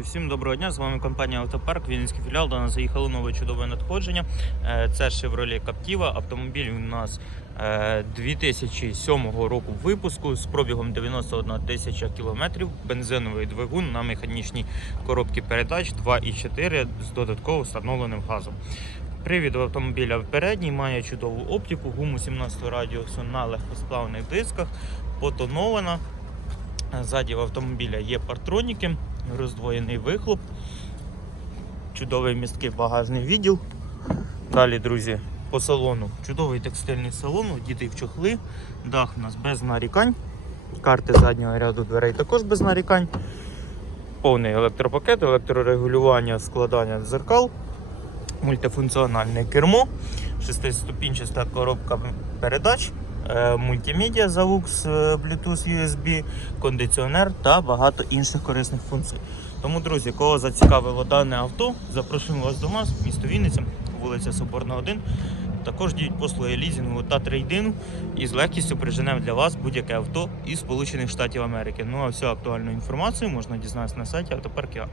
Всім доброго дня, з вами компанія Автопарк, Вінницький філіал. До нас заїхало нове чудове надходження. Е, Це Chevrolet Captiva. Автомобіль у нас е, 2007 року випуску з пробігом 91 тисяча кілометрів. Бензиновий двигун на механічній коробці передач 2,4 з додатково встановленим газом. Привід автомобіля передній має чудову оптику, гуму 17 радіусу на легкосплавних дисках, потонована. Ззаді в автомобіля є партроніки, роздвоєний вихлоп, чудовий місткий багажний відділ. Далі, друзі, по салону. Чудовий текстильний салон, діти в чохли, дах у нас без нарікань. Карти заднього ряду дверей також без нарікань. Повний електропакет, електрорегулювання, складання дзеркал, мультифункціональне кермо, шестиступінчаста коробка передач, мультимедіа ZAUX, е, Bluetooth USB, кондиціонер та багато інших корисних функцій. Тому, друзі, кого зацікавило дане авто, запрошуємо вас до нас, місто Вінниця, вулиця Соборна 1. Також діють послуги лізінгу та трейдингу і з легкістю приженемо для вас будь-яке авто із Сполучених Штатів Америки. Ну а всю актуальну інформацію можна дізнатися на сайті Автопарк.ua.